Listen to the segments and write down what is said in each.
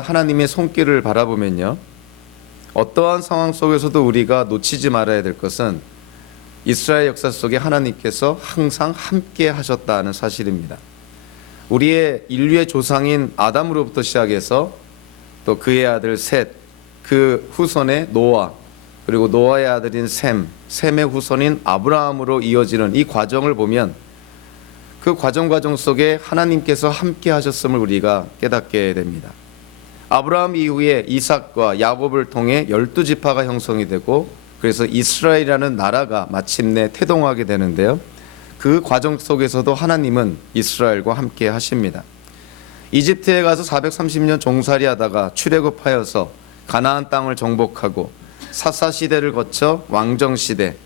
하나님의 손길을 바라보면요, 어떠한 상황 속에서도 우리가 놓치지 말아야 될 것은 이스라엘 역사 속에 하나님께서 항상 함께 하셨다는 사실입니다. 우리의 인류의 조상인 아담으로부터 시작해서 또 그의 아들 셋, 그 후손의 노아, 그리고 노아의 아들인 셈, 셈의 후손인 아브라함으로 이어지는 이 과정을 보면 그 과정 속에 하나님께서 함께 하셨음을 우리가 깨닫게 됩니다. 아브라함 이후에 이삭과 야곱을 통해 12지파가 형성이 되고 그래서 이스라엘이라는 나라가 마침내 태동하게 되는데요. 그 과정 속에서도 하나님은 이스라엘과 함께 하십니다. 이집트에 가서 430년 종살이 하다가 출애굽하여서 가나안 땅을 정복하고 사사시대를 거쳐 왕정시대,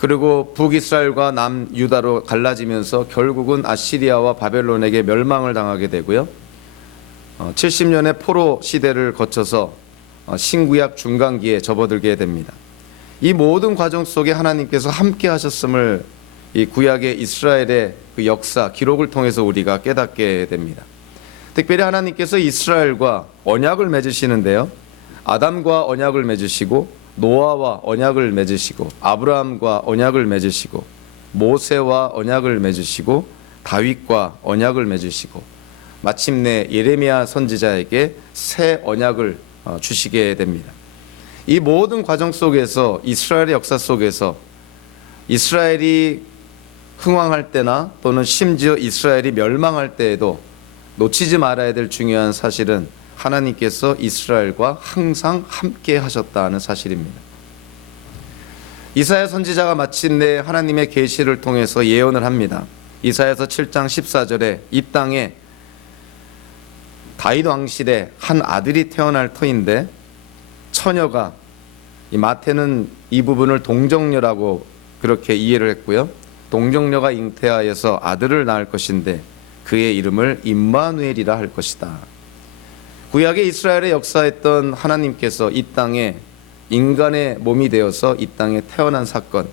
그리고 북이스라엘과 남유다로 갈라지면서 결국은 아시리아와 바벨론에게 멸망을 당하게 되고요. 70년의 포로 시대를 거쳐서 신구약 중간기에 접어들게 됩니다. 이 모든 과정 속에 하나님께서 함께 하셨음을 이 구약의 이스라엘의 그 역사, 기록을 통해서 우리가 깨닫게 됩니다. 특별히 하나님께서 이스라엘과 언약을 맺으시는데요. 아담과 언약을 맺으시고 노아와 언약을 맺으시고 아브라함과 언약을 맺으시고 모세와 언약을 맺으시고 다윗과 언약을 맺으시고 마침내 예레미야 선지자에게 새 언약을 주시게 됩니다. 이 모든 과정 속에서 이스라엘의 역사 속에서 이스라엘이 흥왕할 때나 또는 심지어 이스라엘이 멸망할 때에도 놓치지 말아야 될 중요한 사실은 하나님께서 이스라엘과 항상 함께 하셨다는 사실입니다. 이사야 선지자가 마침내 하나님의 계시를 통해서 예언을 합니다. 이사야서 7장 14절에 이 땅에 다윗 왕실에 한 아들이 태어날 터인데 처녀가, 이 마태는 이 부분을 동정녀라고 그렇게 이해를 했고요. 동정녀가 잉태하여서 아들을 낳을 것인데 그의 이름을 임마누엘이라 할 것이다. 구약의 이스라엘에 역사했던 하나님께서 이 땅에 인간의 몸이 되어서 이 땅에 태어난 사건,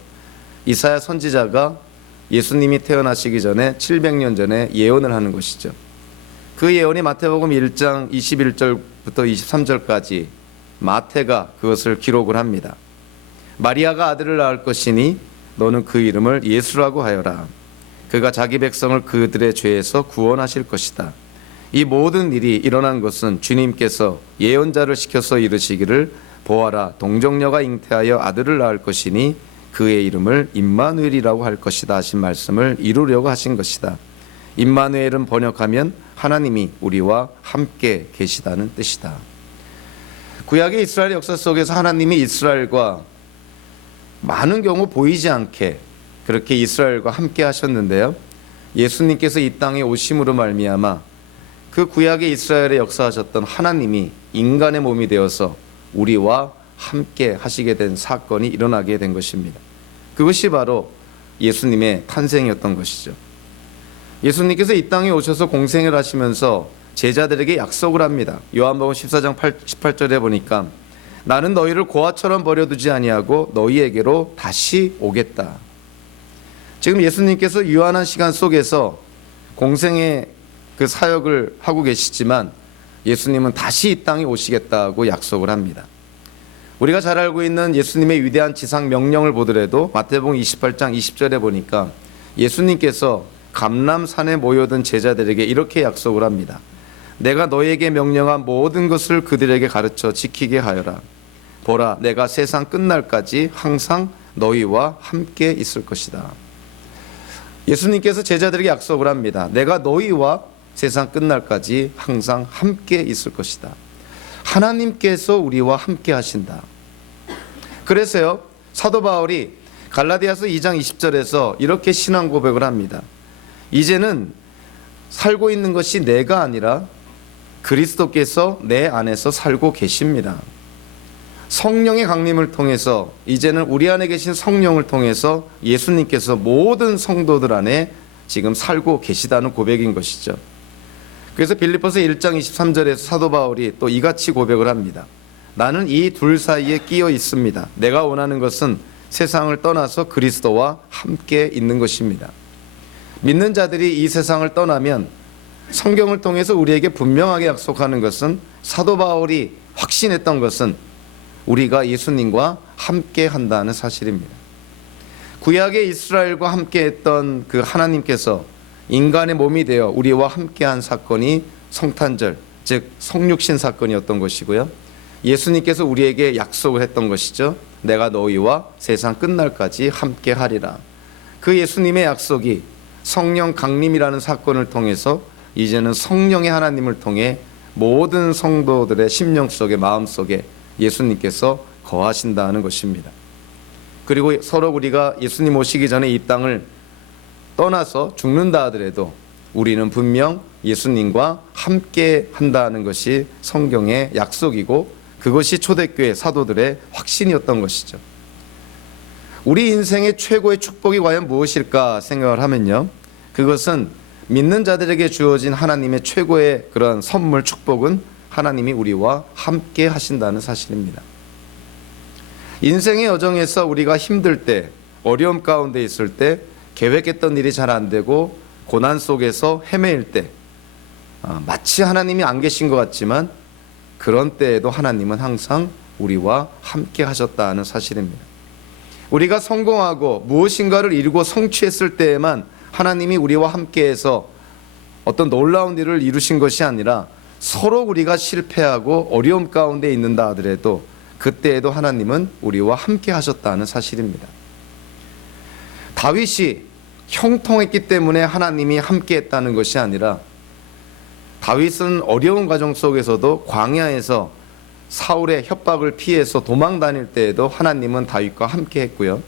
이사야 선지자가 예수님이 태어나시기 전에 700년 전에 예언을 하는 것이죠. 그 예언이 마태복음 1장 21절부터 23절까지 마태가 그것을 기록을 합니다. 마리아가 아들을 낳을 것이니 너는 그 이름을 예수라고 하여라. 그가 자기 백성을 그들의 죄에서 구원하실 것이다. 이 모든 일이 일어난 것은 주님께서 예언자를 시켜서 이르시기를 보아라, 동정녀가 잉태하여 아들을 낳을 것이니 그의 이름을 임마누엘이라고 할 것이다 하신 말씀을 이루려고 하신 것이다. 임마누엘은 번역하면 하나님이 우리와 함께 계시다는 뜻이다. 구약의 이스라엘 역사 속에서 하나님이 이스라엘과 많은 경우 보이지 않게 그렇게 이스라엘과 함께 하셨는데요. 예수님께서 이 땅에 오심으로 말미암아 그 구약의 이스라엘에 역사하셨던 하나님이 인간의 몸이 되어서 우리와 함께 하시게 된 사건이 일어나게 된 것입니다. 그것이 바로 예수님의 탄생이었던 것이죠. 예수님께서 이 땅에 오셔서 공생을 하시면서 제자들에게 약속을 합니다. 요한복음 14장 18절에 보니까 나는 너희를 고아처럼 버려두지 아니하고 너희에게로 다시 오겠다. 지금 예수님께서 유한한 시간 속에서 공생의 그 사역을 하고 계시지만 예수님은 다시 이 땅에 오시겠다고 약속을 합니다. 우리가 잘 알고 있는 예수님의 위대한 지상 명령을 보더라도 마태복음 28장 20절에 보니까 예수님께서 감람산에 모여든 제자들에게 이렇게 약속을 합니다. 내가 너에게 명령한 모든 것을 그들에게 가르쳐 지키게 하여라. 보라, 내가 세상 끝날까지 항상 너희와 함께 있을 것이다. 예수님께서 제자들에게 약속을 합니다. 내가 너희와 세상 끝날까지 항상 함께 있을 것이다. 하나님께서 우리와 함께 하신다. 그래서요, 사도 바울이 갈라디아서 2장 20절에서 이렇게 신앙 고백을 합니다. 이제는 살고 있는 것이 내가 아니라 그리스도께서 내 안에서 살고 계십니다. 성령의 강림을 통해서 이제는 우리 안에 계신 성령을 통해서 예수님께서 모든 성도들 안에 지금 살고 계시다는 고백인 것이죠. 그래서 빌립보서 1장 23절에서 사도 바울이 또 이같이 고백을 합니다. 나는 이 둘 사이에 끼어 있습니다. 내가 원하는 것은 세상을 떠나서 그리스도와 함께 있는 것입니다. 믿는 자들이 이 세상을 떠나면 성경을 통해서 우리에게 분명하게 약속하는 것은, 사도 바울이 확신했던 것은 우리가 예수님과 함께 한다는 사실입니다. 구약의 이스라엘과 함께 했던 그 하나님께서 인간의 몸이 되어 우리와 함께한 사건이 성탄절, 즉 성육신 사건이었던 것이고요. 예수님께서 우리에게 약속을 했던 것이죠. 내가 너희와 세상 끝날까지 함께 하리라. 그 예수님의 약속이 성령 강림이라는 사건을 통해서 이제는 성령의 하나님을 통해 모든 성도들의 심령 속에, 마음 속에 예수님께서 거하신다는 것입니다. 그리고 서로 우리가 예수님 오시기 전에 이 땅을 떠나서 죽는다 하더라도 우리는 분명 예수님과 함께 한다는 것이 성경의 약속이고, 그것이 초대교회 사도들의 확신이었던 것이죠. 우리 인생의 최고의 축복이 과연 무엇일까 생각을 하면요, 그것은 믿는 자들에게 주어진 하나님의 최고의 그런 선물, 축복은 하나님이 우리와 함께 하신다는 사실입니다. 인생의 여정에서 우리가 힘들 때, 어려움 가운데 있을 때, 계획했던 일이 잘 안 되고 고난 속에서 헤매일 때, 마치 하나님이 안 계신 것 같지만 그런 때에도 하나님은 항상 우리와 함께 하셨다는 사실입니다. 우리가 성공하고 무엇인가를 이루고 성취했을 때에만 하나님이 우리와 함께해서 어떤 놀라운 일을 이루신 것이 아니라, 서로 우리가 실패하고 어려움 가운데 있는다 하더라도 그때에도 하나님은 우리와 함께 하셨다는 사실입니다. 다윗이 형통했기 때문에 하나님이 함께 했다는 것이 아니라, 다윗은 어려운 과정 속에서도 광야에서 사울의 협박을 피해서 도망 다닐 때에도 하나님은 다윗과 함께 했고요.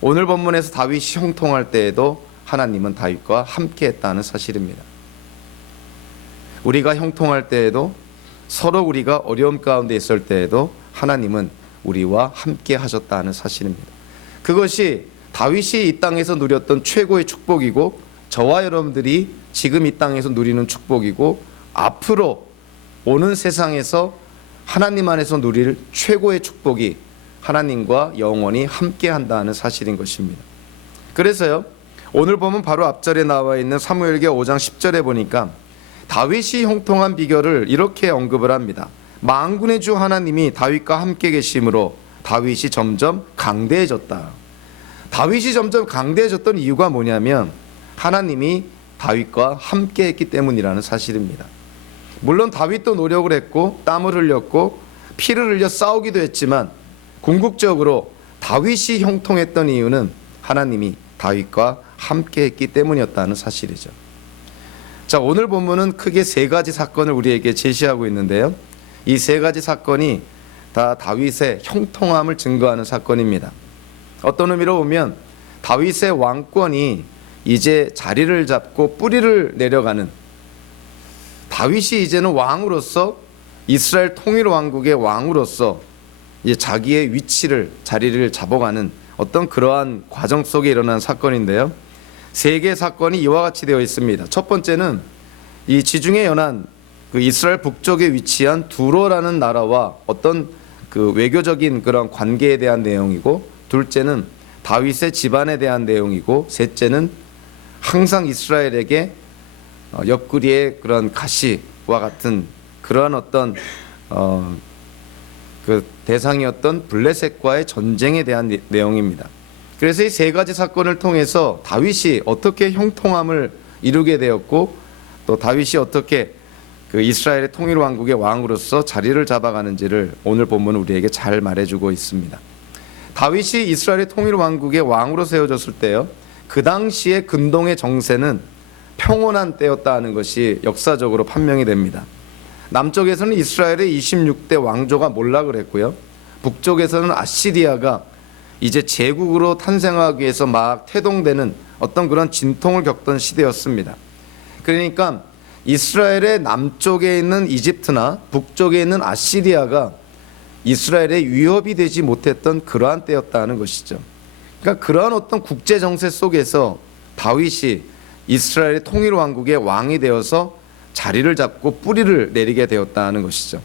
오늘 본문에서 다윗이 형통할 때에도 하나님은 다윗과 함께 했다는 사실입니다. 우리가 형통할 때에도, 서로 우리가 어려움 가운데 있을 때에도 하나님은 우리와 함께 하셨다는 사실입니다. 그것이 다윗이 이 땅에서 누렸던 최고의 축복이고, 저와 여러분들이 지금 이 땅에서 누리는 축복이고, 앞으로 오는 세상에서 하나님 안에서 누릴 최고의 축복이 하나님과 영원히 함께 한다는 사실인 것입니다. 그래서요, 오늘 보면 바로 앞절에 나와 있는 사무엘기하 5장 10절에 보니까 다윗이 형통한 비결을 이렇게 언급을 합니다. 만군의 주 하나님이 다윗과 함께 계심으로 다윗이 점점 강대해졌다. 다윗이 점점 강대해졌던 이유가 뭐냐면, 하나님이 다윗과 함께 했기 때문이라는 사실입니다. 물론 다윗도 노력을 했고 땀을 흘렸고 피를 흘려 싸우기도 했지만, 궁극적으로 다윗이 형통했던 이유는 하나님이 다윗과 함께 했기 때문이었다는 사실이죠. 자, 오늘 본문은 크게 세 가지 사건을 우리에게 제시하고 있는데요, 이 세 가지 사건이 다 다윗의 형통함을 증거하는 사건입니다. 어떤 의미로 보면 다윗의 왕권이 이제 자리를 잡고 뿌리를 내려가는, 다윗이 이제는 왕으로서, 이스라엘 통일 왕국의 왕으로서 이제 자기의 위치를, 자리를 잡아가는 어떤 그러한 과정 속에 일어난 사건인데요, 세 개의 사건이 이와 같이 되어 있습니다. 첫 번째는 이 지중해 연안 그 이스라엘 북쪽에 위치한 두로라는 나라와 어떤 그 외교적인 그런 관계에 대한 내용이고, 둘째는 다윗의 집안에 대한 내용이고, 셋째는 항상 이스라엘에게 옆구리에 그런 가시와 같은 그러한 어떤 그 대상이었던 블레셋과의 전쟁에 대한 내용입니다. 그래서 이 세 가지 사건을 통해서 다윗이 어떻게 형통함을 이루게 되었고, 또 다윗이 어떻게 그 이스라엘의 통일 왕국의 왕으로서 자리를 잡아가는지를 오늘 본문은 우리에게 잘 말해주고 있습니다. 다윗이 이스라엘의 통일 왕국의 왕으로 세워졌을 때요, 그 당시의 근동의 정세는 평온한 때였다는 것이 역사적으로 판명이 됩니다. 남쪽에서는 이스라엘의 26대 왕조가 몰락을 했고요, 북쪽에서는 아시리아가 이제 제국으로 탄생하기 위해서 막 태동되는 어떤 그런 진통을 겪던 시대였습니다. 그러니까 이스라엘의 남쪽에 있는 이집트나 북쪽에 있는 아시리아가 이스라엘의 위협이 되지 못했던 그러한 때였다는 것이죠. 그러니까 그러한 어떤 국제 정세 속에서 다윗이 이스라엘의 통일 왕국의 왕이 되어서 자리를 잡고 뿌리를 내리게 되었다는 것이죠.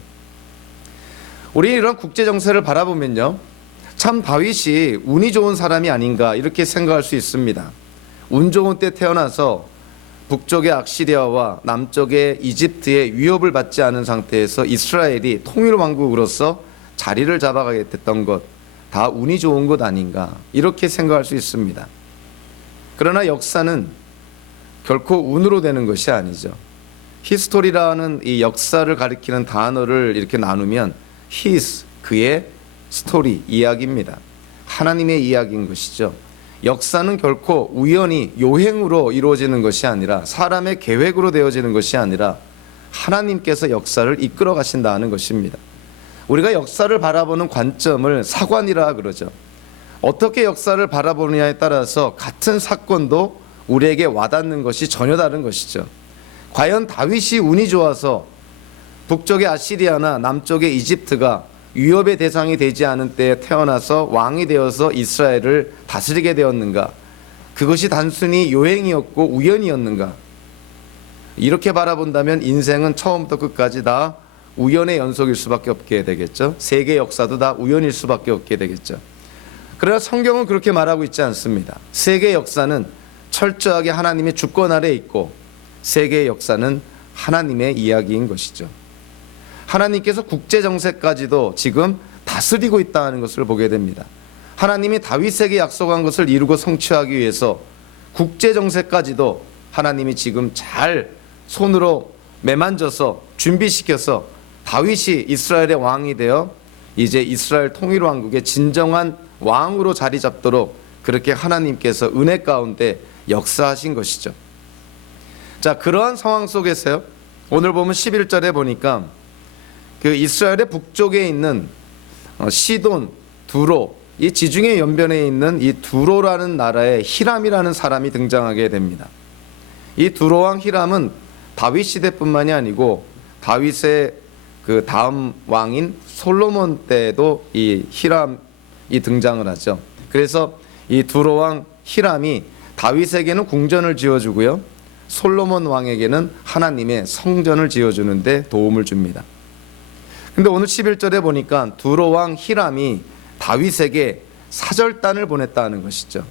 우리 이런 국제 정세를 바라보면요, 참 다윗이 운이 좋은 사람이 아닌가 이렇게 생각할 수 있습니다. 운 좋은 때 태어나서 북쪽의 악시리아와 남쪽의 이집트의 위협을 받지 않은 상태에서 이스라엘이 통일 왕국으로서 자리를 잡아가게 됐던 것, 다 운이 좋은 것 아닌가, 이렇게 생각할 수 있습니다. 그러나 역사는 결코 운으로 되는 것이 아니죠. 히스토리라는 이 역사를 가리키는 단어를 이렇게 나누면 his, 그의 스토리, 이야기입니다. 하나님의 이야기인 것이죠. 역사는 결코 우연히 요행으로 이루어지는 것이 아니라, 사람의 계획으로 되어지는 것이 아니라 하나님께서 역사를 이끌어 가신다는 것입니다. 우리가 역사를 바라보는 관점을 사관이라 그러죠. 어떻게 역사를 바라보느냐에 따라서 같은 사건도 우리에게 와닿는 것이 전혀 다른 것이죠. 과연 다윗이 운이 좋아서 북쪽의 아시리아나 남쪽의 이집트가 위협의 대상이 되지 않은 때에 태어나서 왕이 되어서 이스라엘을 다스리게 되었는가? 그것이 단순히 요행이었고 우연이었는가? 이렇게 바라본다면 인생은 처음부터 끝까지 다 우연의 연속일 수밖에 없게 되겠죠. 세계 역사도 다 우연일 수밖에 없게 되겠죠. 그러나 성경은 그렇게 말하고 있지 않습니다. 세계 역사는 철저하게 하나님의 주권 아래에 있고, 세계의 역사는 하나님의 이야기인 것이죠. 하나님께서 국제 정세까지도 지금 다스리고 있다는 것을 보게 됩니다. 하나님이 다윗에게 약속한 것을 이루고 성취하기 위해서 국제 정세까지도 하나님이 지금 잘 손으로 매만져서 준비시켜서 다윗이 이스라엘의 왕이 되어 이제 이스라엘 통일 왕국의 진정한 왕으로 자리 잡도록 그렇게 하나님께서 은혜 가운데 역사하신 것이죠. 자, 그러한 상황 속에서요, 오늘 보면 11절에 보니까 그 이스라엘의 북쪽에 있는 시돈, 두로, 이 지중해 연변에 있는 이 두로라는 나라의 히람이라는 사람이 등장하게 됩니다. 이 두로 왕 히람은 다윗 시대뿐만이 아니고 다윗의 그 다음 왕인 솔로몬 때도 이 히람이 등장을 하죠. 그래서 이 두로 왕 히람이 다윗에게는 궁전을 지어주고요, 솔로몬 왕에게는 하나님의 성전을 지어주는데 도움을 줍니다. 근데 오늘 11절에 보니까 두로 왕 히람이 다윗에게 사절단을 보냈다는 것이죠.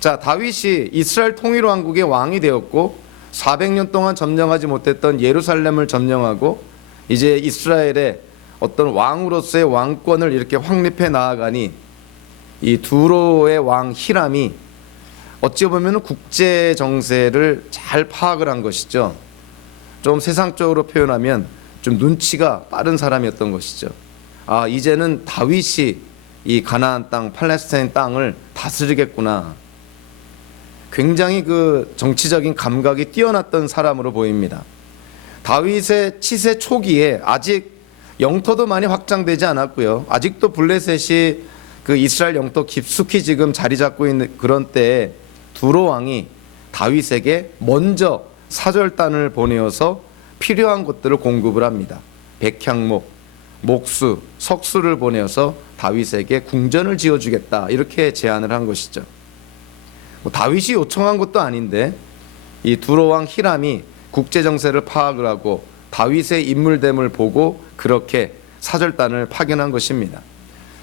자, 다윗이 이스라엘 통일 왕국의 왕이 되었고 400년 동안 점령하지 못했던 예루살렘을 점령하고 이제 이스라엘의 어떤 왕으로서의 왕권을 이렇게 확립해 나아가니, 이 두로의 왕 히람이 어찌 보면 국제 정세를 잘 파악을 한 것이죠. 좀 세상적으로 표현하면 좀 눈치가 빠른 사람이었던 것이죠. 아, 이제는 다윗이 이 가나안 땅, 팔레스타인 땅을 다스리겠구나. 굉장히 그 정치적인 감각이 뛰어났던 사람으로 보입니다. 다윗의 치세 초기에 아직 영토도 많이 확장되지 않았고요, 아직도 블레셋이 그 이스라엘 영토 깊숙이 지금 자리 잡고 있는 그런 때에 두로 왕이 다윗에게 먼저 사절단을 보내어서 필요한 것들을 공급을 합니다. 백향목, 목수, 석수를 보내어서 다윗에게 궁전을 지어주겠다, 이렇게 제안을 한 것이죠. 다윗이 요청한 것도 아닌데 이 두로 왕 히람이 국제 정세를 파악을 하고 다윗의 인물됨을 보고 그렇게 사절단을 파견한 것입니다.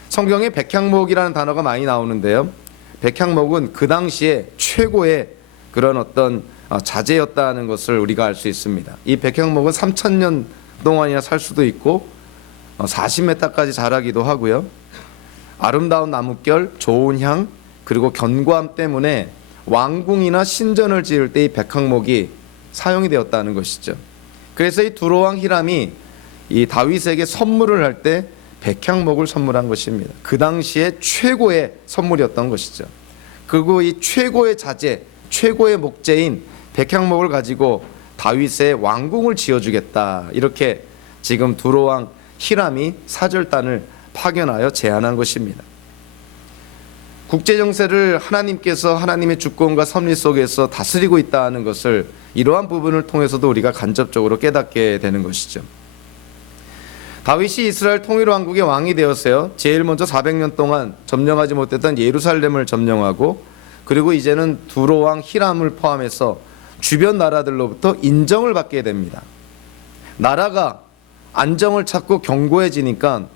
성경에 백향목이라는 단어가 많이 나오는데요, 백향목은 그 당시에 최고의 그런 어떤 자재였다는 것을 우리가 알 수 있습니다. 이 백향목은 3000년 동안이나 살 수도 있고 40m까지 자라기도 하고요, 아름다운 나뭇결, 좋은 향, 그리고 견고함 때문에 왕궁이나 신전을 지을 때 이 백향목이 사용이 되었다는 것이죠. 그래서 이 두로 왕 히람이 이 다윗에게 선물을 할 때 백향목을 선물한 것입니다. 그 당시에 최고의 선물이었던 것이죠. 그리고 이 최고의 자재, 최고의 목재인 백향목을 가지고 다윗의 왕궁을 지어주겠다, 이렇게 지금 두로 왕 히람이 사절단을 파견하여 제안한 것입니다. 국제 정세를 하나님께서 하나님의 주권과 섭리 속에서 다스리고 있다는 것을 이러한 부분을 통해서도 우리가 간접적으로 깨닫게 되는 것이죠. 다윗이 이스라엘 통일 왕국의 왕이 되었어요. 제일 먼저 400년 동안 점령하지 못했던 예루살렘을 점령하고, 그리고 이제는 두로 왕 히람을 포함해서 주변 나라들로부터 인정을 받게 됩니다. 나라가 안정을 찾고 견고해지니까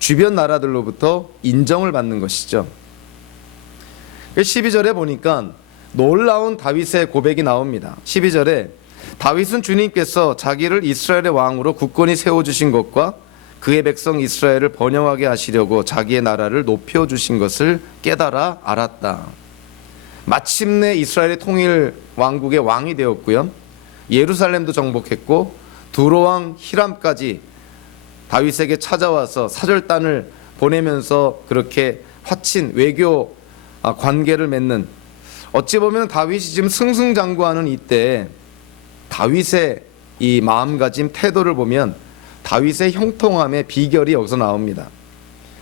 주변 나라들로부터 인정을 받는 것이죠. 12절에 보니까 놀라운 다윗의 고백이 나옵니다. 12절에 다윗은 주님께서 자기를 이스라엘의 왕으로 굳건히 세워주신 것과 그의 백성 이스라엘을 번영하게 하시려고 자기의 나라를 높여주신 것을 깨달아 알았다. 마침내 이스라엘의 통일 왕국의 왕이 되었고요. 예루살렘도 정복했고 두로왕 히람까지 다윗에게 찾아와서 사절단을 보내면서 그렇게 화친 외교 관계를 맺는, 어찌 보면 다윗이 지금 승승장구하는 이때 다윗의 이 마음가짐 태도를 보면 다윗의 형통함의 비결이 여기서 나옵니다.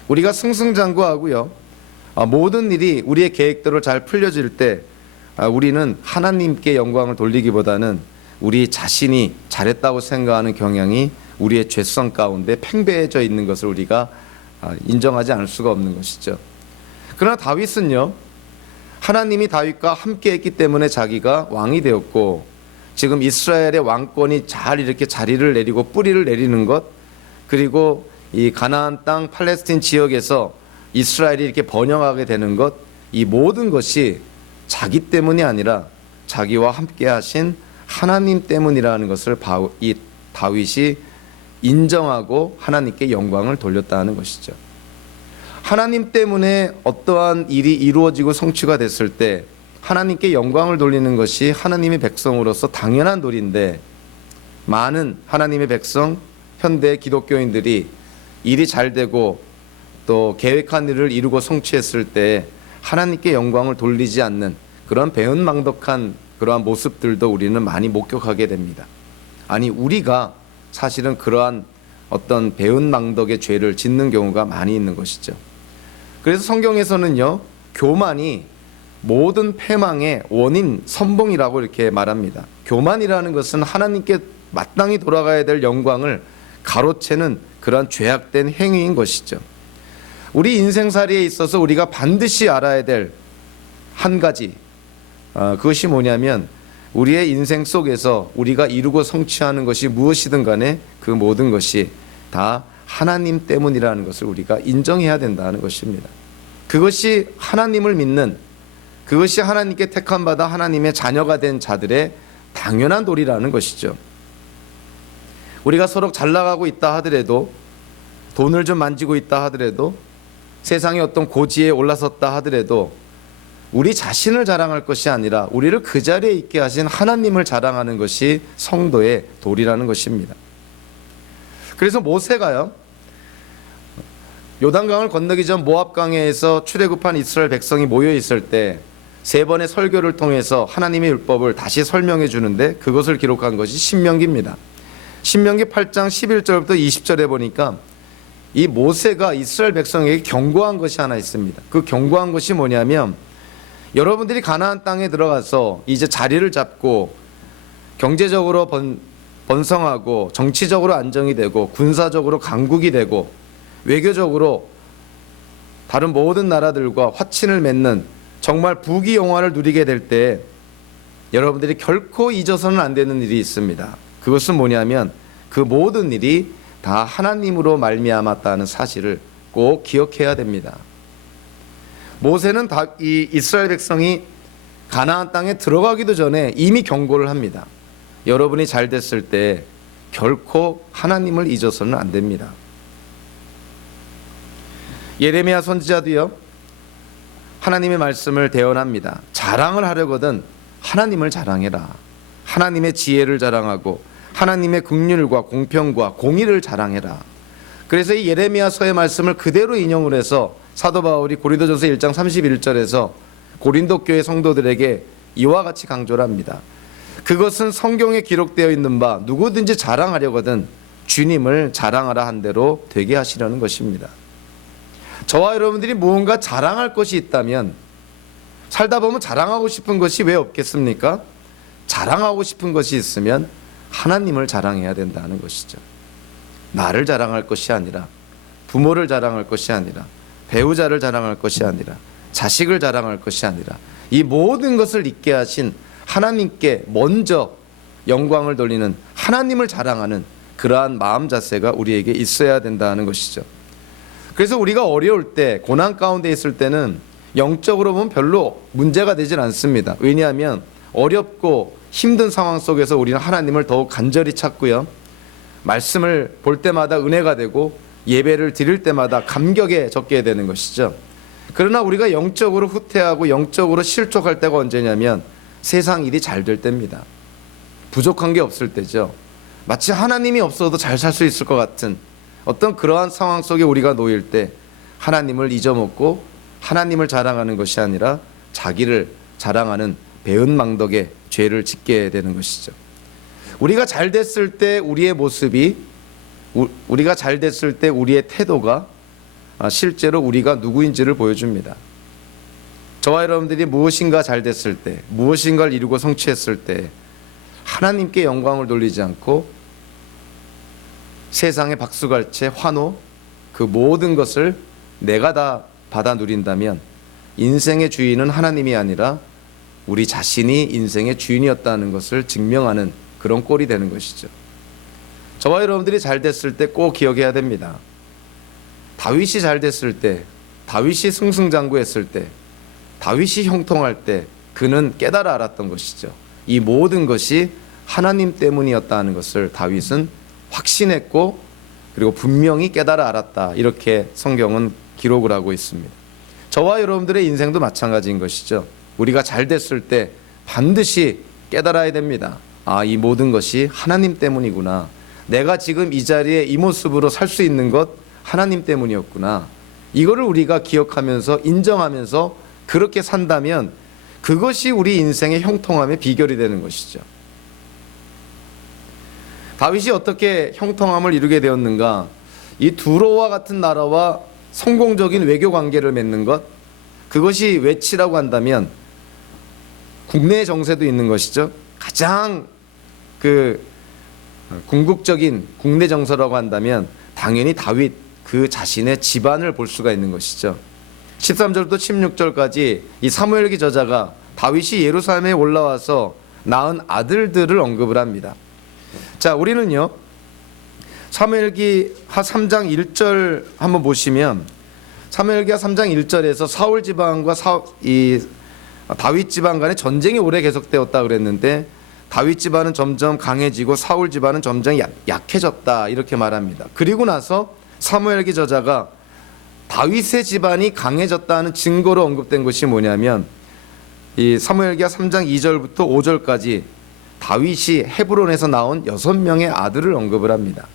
우리가 승승장구하고요, 모든 일이 우리의 계획대로 잘 풀려질 때 우리는 하나님께 영광을 돌리기보다는 우리 자신이 잘했다고 생각하는 경향이 우리의 죄성 가운데 팽배해져 있는 것을 우리가 인정하지 않을 수가 없는 것이죠. 그러나 다윗은요, 하나님이 다윗과 함께 했기 때문에 자기가 왕이 되었고, 지금 이스라엘의 왕권이 잘 이렇게 자리를 내리고 뿌리를 내리는 것, 그리고 이 가나안 땅 팔레스틴 지역에서 이스라엘이 이렇게 번영하게 되는 것, 이 모든 것이 자기 때문이 아니라 자기와 함께 하신 하나님 때문이라는 것을 이 다윗이 인정하고 하나님께 영광을 돌렸다는 것이죠. 하나님 때문에 어떠한 일이 이루어지고 성취가 됐을 때 하나님께 영광을 돌리는 것이 하나님의 백성으로서 당연한 도리인데, 많은 하나님의 백성, 현대 기독교인들이 일이 잘 되고 또 계획한 일을 이루고 성취했을 때 하나님께 영광을 돌리지 않는 그런 배은망덕한 그러한 모습들도 우리는 많이 목격하게 됩니다. 아니, 우리가 사실은 그러한 어떤 배은망덕의 죄를 짓는 경우가 많이 있는 것이죠. 그래서 성경에서는요, 교만이 모든 패망의 원인, 선봉이라고 이렇게 말합니다. 교만이라는 것은 하나님께 마땅히 돌아가야 될 영광을 가로채는 그러한 죄악된 행위인 것이죠. 우리 인생살이에 있어서 우리가 반드시 알아야 될 한 가지, 그것이 뭐냐면 우리의 인생 속에서 우리가 이루고 성취하는 것이 무엇이든 간에 그 모든 것이 다 하나님 때문이라는 것을 우리가 인정해야 된다는 것입니다. 그것이 하나님을 믿는, 그것이 하나님께 택함 받아 하나님의 자녀가 된 자들의 당연한 도리라는 것이죠. 우리가 서로 잘 나가고 있다 하더라도, 돈을 좀 만지고 있다 하더라도, 세상에 어떤 고지에 올라섰다 하더라도 우리 자신을 자랑할 것이 아니라 우리를 그 자리에 있게 하신 하나님을 자랑하는 것이 성도의 도리라는 것입니다. 그래서 모세가요, 요단강을 건너기 전 모압강에서 출애굽한 이스라엘 백성이 모여 있을 때 세 번의 설교를 통해서 하나님의 율법을 다시 설명해 주는데 그것을 기록한 것이 신명기입니다. 신명기 8장 11절부터 20절에 보니까 이 모세가 이스라엘 백성에게 경고한 것이 하나 있습니다. 그 경고한 것이 뭐냐면, 여러분들이 가나안 땅에 들어가서 이제 자리를 잡고 경제적으로 번성하고 정치적으로 안정이 되고 군사적으로 강국이 되고 외교적으로 다른 모든 나라들과 화친을 맺는 정말 부귀영화를 누리게 될 때 여러분들이 결코 잊어서는 안 되는 일이 있습니다. 그것은 뭐냐면 그 모든 일이 다 하나님으로 말미암았다는 사실을 꼭 기억해야 됩니다. 모세는 이 이스라엘 백성이 가나안 땅에 들어가기도 전에 이미 경고를 합니다. 여러분이 잘 됐을 때 결코 하나님을 잊어서는 안 됩니다. 예레미야 선지자도요, 하나님의 말씀을 대언합니다. 자랑을 하려거든 하나님을 자랑해라. 하나님의 지혜를 자랑하고 하나님의 긍휼과 공평과 공의를 자랑해라. 그래서 이 예레미야서의 말씀을 그대로 인용을 해서 사도 바울이 고린도전서 1장 31절에서 고린도 교회 성도들에게 이와 같이 강조를 합니다. 그것은 성경에 기록되어 있는 바 누구든지 자랑하려거든 주님을 자랑하라 한 대로 되게 하시려는 것입니다. 저와 여러분들이 무언가 자랑할 것이 있다면 살다 보면 자랑하고 싶은 것이 왜 없겠습니까? 자랑하고 싶은 것이 있으면 하나님을 자랑해야 된다는 것이죠. 나를 자랑할 것이 아니라, 부모를 자랑할 것이 아니라, 배우자를 자랑할 것이 아니라, 자식을 자랑할 것이 아니라, 이 모든 것을 있게 하신 하나님께 먼저 영광을 돌리는, 하나님을 자랑하는 그러한 마음 자세가 우리에게 있어야 된다는 것이죠. 그래서 우리가 어려울 때, 고난 가운데 있을 때는 영적으로 보면 별로 문제가 되질 않습니다. 왜냐하면 어렵고 힘든 상황 속에서 우리는 하나님을 더욱 간절히 찾고요. 말씀을 볼 때마다 은혜가 되고 예배를 드릴 때마다 감격에 적게 되는 것이죠. 그러나 우리가 영적으로 후퇴하고 영적으로 실족할 때가 언제냐면 세상 일이 잘 될 때입니다. 부족한 게 없을 때죠. 마치 하나님이 없어도 잘 살 수 있을 것 같은 어떤 그러한 상황 속에 우리가 놓일 때 하나님을 잊어먹고 하나님을 자랑하는 것이 아니라 자기를 자랑하는 배은망덕의 죄를 짓게 되는 것이죠. 우리가 잘 됐을 때 우리의 모습이, 우리가 잘 됐을 때 우리의 태도가 실제로 우리가 누구인지를 보여줍니다. 저와 여러분들이 무엇인가 잘 됐을 때, 무엇인가를 이루고 성취했을 때 하나님께 영광을 돌리지 않고 세상의 박수갈채, 환호, 그 모든 것을 내가 다 받아 누린다면 인생의 주인은 하나님이 아니라 우리 자신이 인생의 주인이었다는 것을 증명하는 그런 꼴이 되는 것이죠. 저와 여러분들이 잘 됐을 때 꼭 기억해야 됩니다. 다윗이 잘 됐을 때, 다윗이 승승장구했을 때, 다윗이 형통할 때 그는 깨달아 알았던 것이죠. 이 모든 것이 하나님 때문이었다는 것을 다윗은 확신했고 그리고 분명히 깨달아 알았다. 이렇게 성경은 기록을 하고 있습니다. 저와 여러분들의 인생도 마찬가지인 것이죠. 우리가 잘 됐을 때 반드시 깨달아야 됩니다. 아, 이 모든 것이 하나님 때문이구나. 내가 지금 이 자리에 이 모습으로 살 수 있는 것 하나님 때문이었구나. 이거를 우리가 기억하면서 인정하면서 그렇게 산다면 그것이 우리 인생의 형통함의 비결이 되는 것이죠. 다윗이 어떻게 형통함을 이루게 되었는가? 이 두로와 같은 나라와 성공적인 외교 관계를 맺는 것, 그것이 외치라고 한다면 국내 정세도 있는 것이죠. 가장 궁극적인 국내 정서라고 한다면 당연히 다윗 그 자신의 집안을 볼 수가 있는 것이죠. 13절부터 16절까지 이 사무엘기 저자가 다윗이 예루살렘에 올라와서 낳은 아들들을 언급을 합니다. 자, 우리는요 사무엘기 하 3장 1절 한번 보시면 사무엘기 하 3장 1절에서 사울 지방과 다윗 지방 간의 전쟁이 오래 계속되었다 그랬는데 다윗 집안은 점점 강해지고 사울 집안은 점점 약해졌다 이렇게 말합니다. 그리고 나서 사무엘기 저자가 다윗의 집안이 강해졌다는 증거로 언급된 것이 뭐냐면 이 사무엘기하 3장 2절부터 5절까지 다윗이 헤브론에서 나온 6명의 아들을 언급을 합니다.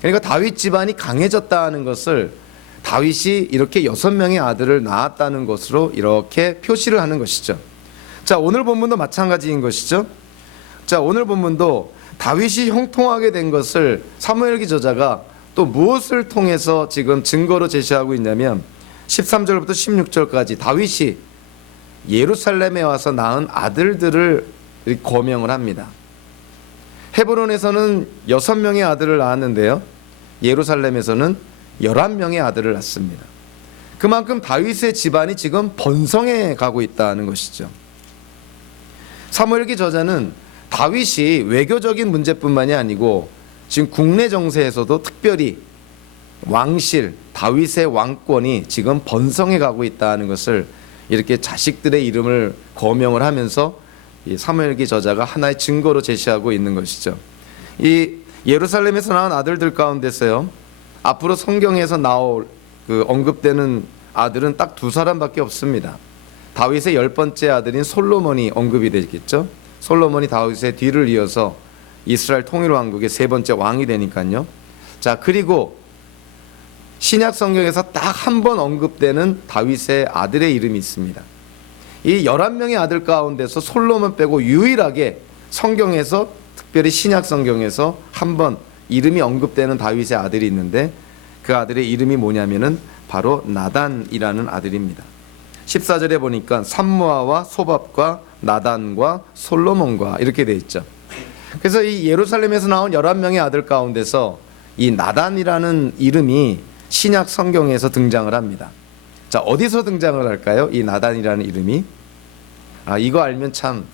그러니까 다윗 집안이 강해졌다는 것을 다윗이 이렇게 6명의 아들을 낳았다는 것으로 이렇게 표시를 하는 것이죠. 자, 오늘 본문도 마찬가지인 것이죠. 자, 오늘 본문도 다윗이 형통하게 된 것을 사무엘기 저자가 또 무엇을 통해서 지금 증거로 제시하고 있냐면 13절부터 16절까지 다윗이 예루살렘에 와서 낳은 아들들을 거명을 합니다. 헤브론에서는 6명의 아들을 낳았는데요, 예루살렘에서는 11명의 아들을 낳습니다. 그만큼 다윗의 집안이 지금 번성해 가고 있다는 것이죠. 사무엘기 저자는 다윗이 외교적인 문제뿐만이 아니고 지금 국내 정세에서도 특별히 왕실, 다윗의 왕권이 지금 번성해 가고 있다는 것을 이렇게 자식들의 이름을 거명을 하면서 이 사무엘기 저자가 하나의 증거로 제시하고 있는 것이죠. 이 예루살렘에서 낳은 아들들 가운데서요, 앞으로 성경에서 나올 언급되는 아들은 딱 2사람밖에 없습니다. 다윗의 10번째 아들인 솔로몬이 언급이 되겠죠. 솔로몬이 다윗의 뒤를 이어서 이스라엘 통일왕국의 3번째 왕이 되니까요. 자, 그리고 신약 성경에서 딱 한 번 언급되는 다윗의 아들의 이름이 있습니다. 이 11명의 아들 가운데서 솔로몬 빼고 유일하게 성경에서, 특별히 신약 성경에서 한 번 이름이 언급되는 다윗의 아들이 있는데 그 아들의 이름이 뭐냐면은 바로 나단이라는 아들입니다. 14절에 보니까 삼무아와 소밥과 나단과 솔로몬과 이렇게 되어 있죠. 그래서 이 예루살렘에서 나온 11명의 아들 가운데서 이 나단이라는 이름이 신약 성경에서 등장을 합니다. 자, 어디서 등장을 할까요? 이 나단이라는 이름이. 이거 알면 참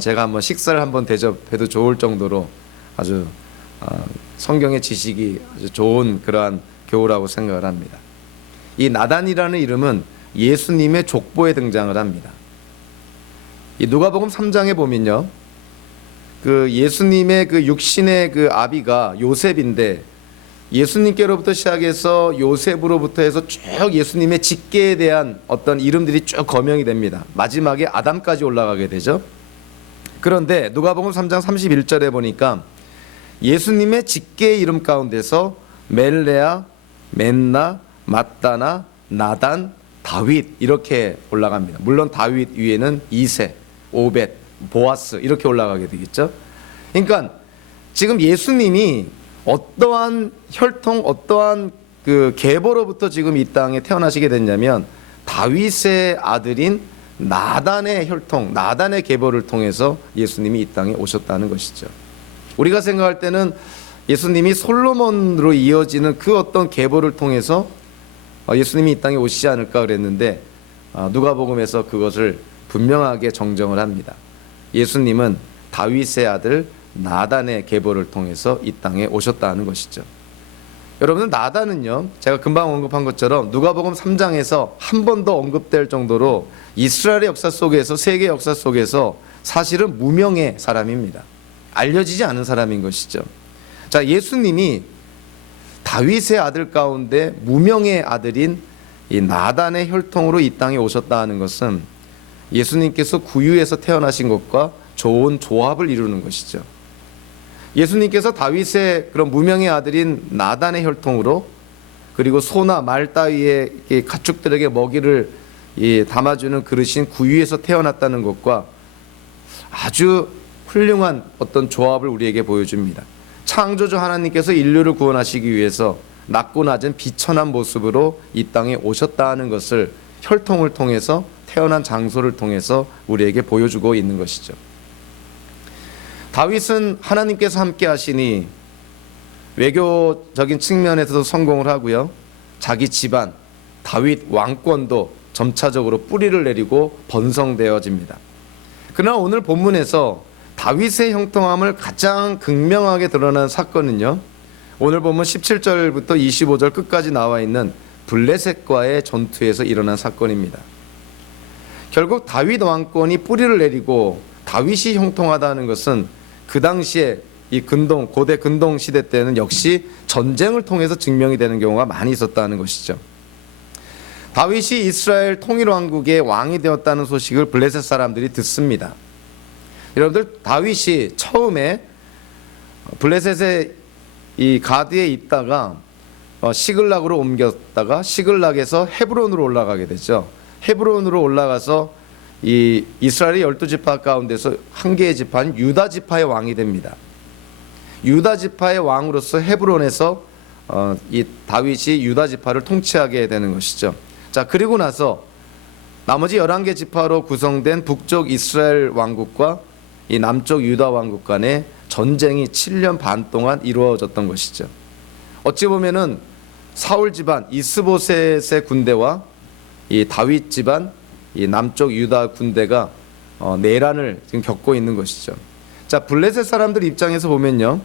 제가 한번 식사를 한번 대접해도 좋을 정도로 아주 성경의 지식이 아주 좋은 그러한 교우라고 생각을 합니다. 이 나단이라는 이름은 예수님의 족보에 등장을 합니다. 이 누가복음 3장에 보면요, 그 예수님의 그 육신의 그 아비가 요셉인데, 예수님께로부터 시작해서 요셉으로부터 해서 쭉 예수님의 직계에 대한 어떤 이름들이 쭉 거명이 됩니다. 마지막에 아담까지 올라가게 되죠. 그런데 누가복음 3장 31절에 보니까 예수님의 직계 이름 가운데서 멜레아, 맨나, mat다나, 나단, 다윗 이렇게 올라갑니다. 물론 다윗 위에는 이세, 오벳, 보아스 이렇게 올라가게 되겠죠. 그러니까 지금 예수님이 어떠한 혈통, 어떠한 그 계보로부터 지금 이 땅에 태어나시게 됐냐면 다윗의 아들인 나단의 혈통, 나단의 계보를 통해서 예수님이 이 땅에 오셨다는 것이죠. 우리가 생각할 때는 예수님이 솔로몬으로 이어지는 그 어떤 계보를 통해서 예수님이 이 땅에 오시지 않을까 그랬는데 누가복음에서 그것을 분명하게 정정을 합니다. 예수님은 다윗의 아들 나단의 계보를 통해서 이 땅에 오셨다는 것이죠. 여러분, 나단은요, 제가 금방 언급한 것처럼 누가복음 3장에서 한 번 더 언급될 정도로 이스라엘의 역사 속에서, 세계 역사 속에서 사실은 무명의 사람입니다. 알려지지 않은 사람인 것이죠. 자, 예수님이 다윗의 아들 가운데 무명의 아들인 이 나단의 혈통으로 이 땅에 오셨다 하는 것은 예수님께서 구유에서 태어나신 것과 좋은 조합을 이루는 것이죠. 예수님께서 다윗의 그런 무명의 아들인 나단의 혈통으로, 그리고 소나 말 따위의 가축들에게 먹이를 담아주는 그릇인 구유에서 태어났다는 것과 아주 훌륭한 어떤 조합을 우리에게 보여줍니다. 창조주 하나님께서 인류를 구원하시기 위해서 낮고 낮은 비천한 모습으로 이 땅에 오셨다 하는 것을 혈통을 통해서, 태어난 장소를 통해서 우리에게 보여주고 있는 것이죠. 다윗은 하나님께서 함께 하시니 외교적인 측면에서도 성공을 하고요, 자기 집안 다윗 왕권도 점차적으로 뿌리를 내리고 번성되어집니다. 그러나 오늘 본문에서 다윗의 형통함을 가장 극명하게 드러난 사건은요, 오늘 보면 17절부터 25절 끝까지 나와 있는 블레셋과의 전투에서 일어난 사건입니다. 결국 다윗 왕권이 뿌리를 내리고 다윗이 형통하다는 것은 그 당시에 이 고대 근동 시대 때는 역시 전쟁을 통해서 증명이 되는 경우가 많이 있었다는 것이죠. 다윗이 이스라엘 통일왕국의 왕이 되었다는 소식을 블레셋 사람들이 듣습니다. 여러분들, 다윗이 처음에 블레셋의 이 가드에 있다가 시글락으로 옮겼다가 시글락에서 헤브론으로 올라가게 되죠. 헤브론으로 올라가서 이 이스라엘의 12지파 가운데서 한 개의 지파인 유다 지파의 왕이 됩니다. 유다 지파의 왕으로서 헤브론에서 이 다윗이 유다 지파를 통치하게 되는 것이죠. 자, 그리고 나서 나머지 11개 지파로 구성된 북쪽 이스라엘 왕국과 이 남쪽 유다 왕국 간의 전쟁이 7년 반 동안 이루어졌던 것이죠. 어찌 보면은 사울 집안 이스보셋의 군대와 이 다윗 집안 이 남쪽 유다 군대가 내란을 지금 겪고 있는 것이죠. 자, 블레셋 사람들 입장에서 보면요,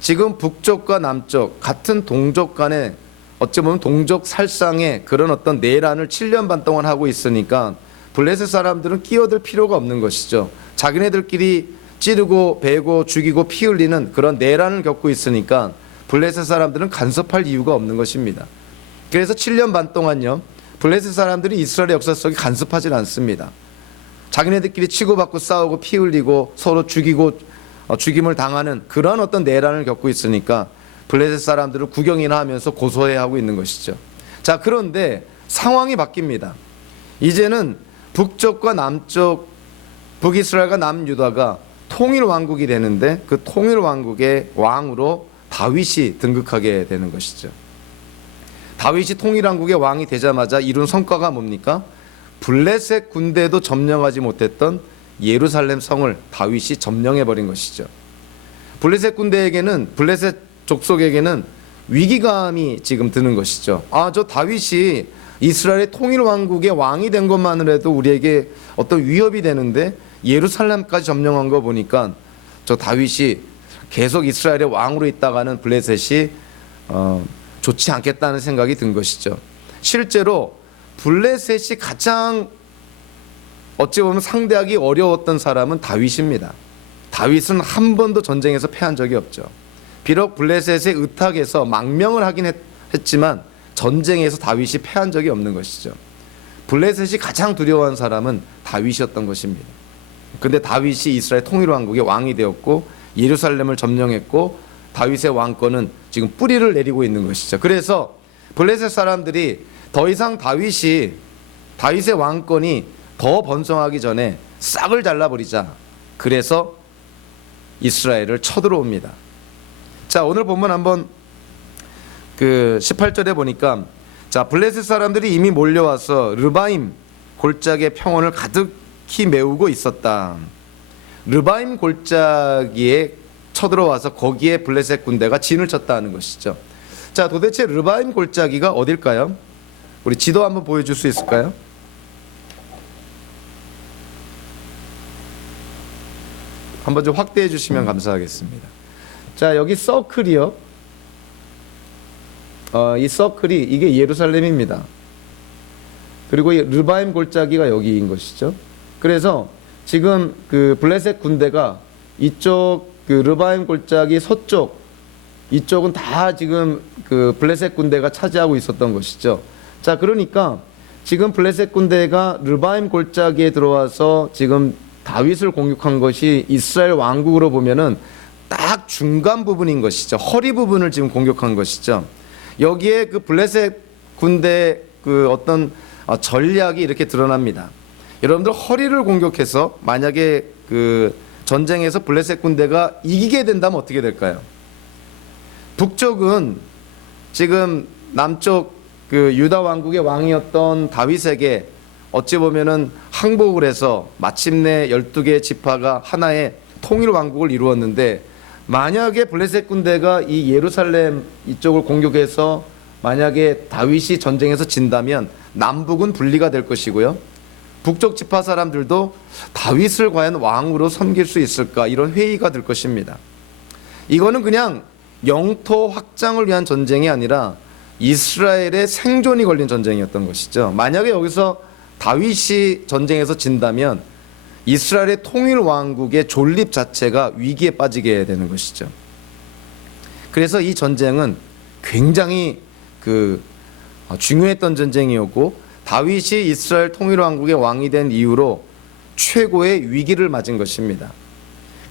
지금 북쪽과 남쪽 같은 동족 간에 어찌 보면 동족 살상의 그런 어떤 내란을 7년 반 동안 하고 있으니까 블레셋 사람들은 끼어들 필요가 없는 것이죠. 자기네들끼리 찌르고 베고 죽이고 피 흘리는 그런 내란을 겪고 있으니까 블레셋 사람들은 간섭할 이유가 없는 것입니다. 그래서 7년 반 동안요, 블레셋 사람들이 이스라엘 역사 속에 간섭하지 않습니다. 자기네들끼리 치고받고 싸우고 피 흘리고 서로 죽이고 죽임을 당하는 그런 어떤 내란을 겪고 있으니까 블레셋 사람들을 구경이나 하면서 고소해 하고 있는 것이죠. 자, 그런데 상황이 바뀝니다. 이제는 북쪽과 남쪽, 북이스라엘과 남유다가 통일왕국이 되는데 그 통일왕국의 왕으로 다윗이 등극하게 되는 것이죠. 다윗이 통일왕국의 왕이 되자마자 이룬 성과가 뭡니까? 블레셋 군대도 점령하지 못했던 예루살렘 성을 다윗이 점령해버린 것이죠. 블레셋 군대에게는, 블레셋 족속에게는 위기감이 지금 드는 것이죠. 저 다윗이 이스라엘의 통일왕국의 왕이 된 것만으로도 우리에게 어떤 위협이 되는데 예루살렘까지 점령한 거 보니까 저 다윗이 계속 이스라엘의 왕으로 있다가는 블레셋이 좋지 않겠다는 생각이 든 것이죠. 실제로 블레셋이 가장 어찌 보면 상대하기 어려웠던 사람은 다윗입니다. 다윗은 한 번도 전쟁에서 패한 적이 없죠. 비록 블레셋의 의탁에서 망명을 하긴 했지만 전쟁에서 다윗이 패한 적이 없는 것이죠. 블레셋이 가장 두려워한 사람은 다윗이었던 것입니다. 그런데 다윗이 이스라엘 통일왕국의 왕이 되었고 예루살렘을 점령했고 다윗의 왕권은 지금 뿌리를 내리고 있는 것이죠. 그래서 블레셋 사람들이 더 이상 다윗의 왕권이 더 번성하기 전에 싹을 잘라버리자. 그래서 이스라엘을 쳐들어옵니다. 자, 오늘 본문 한번 18절에 보니까 자, 블레셋 사람들이 이미 몰려와서 르바임 골짜기의 평원을 가득히 메우고 있었다. 르바임 골짜기에 쳐들어와서 거기에 블레셋 군대가 진을 쳤다는 것이죠. 자, 도대체 르바임 골짜기가 어딜까요? 우리 지도 한번 보여줄 수 있을까요? 한번 좀 확대해 주시면 감사하겠습니다. 자, 여기 서클이요. 이 서클이 이게 예루살렘입니다. 그리고 이 르바임 골짜기가 여기인 것이죠. 그래서 지금 그 블레셋 군대가 이쪽 그 르바임 골짜기 서쪽 이쪽은 다 지금 그 블레셋 군대가 차지하고 있었던 것이죠. 자, 그러니까 지금 블레셋 군대가 르바임 골짜기에 들어와서 지금 다윗을 공격한 것이 이스라엘 왕국으로 보면은 딱 중간 부분인 것이죠. 허리 부분을 지금 공격한 것이죠. 여기에 그 블레셋 군대 그 어떤 전략이 이렇게 드러납니다. 여러분들 허리를 공격해서 만약에 그 전쟁에서 블레셋 군대가 이기게 된다면 어떻게 될까요? 북쪽은 지금 남쪽 그 유다 왕국의 왕이었던 다윗에게 어찌 보면은 항복을 해서 마침내 12개의 지파가 하나의 통일 왕국을 이루었는데, 만약에 블레셋 군대가 이 예루살렘 이쪽을 공격해서 만약에 다윗이 전쟁에서 진다면 남북은 분리가 될 것이고요. 북쪽 지파 사람들도 다윗을 과연 왕으로 섬길 수 있을까, 이런 회의가 될 것입니다. 이거는 그냥 영토 확장을 위한 전쟁이 아니라 이스라엘의 생존이 걸린 전쟁이었던 것이죠. 만약에 여기서 다윗이 전쟁에서 진다면 이스라엘의 통일 왕국의 존립 자체가 위기에 빠지게 되는 것이죠. 그래서 이 전쟁은 굉장히 중요했던 전쟁이었고, 다윗이 이스라엘 통일 왕국의 왕이 된 이후로 최고의 위기를 맞은 것입니다.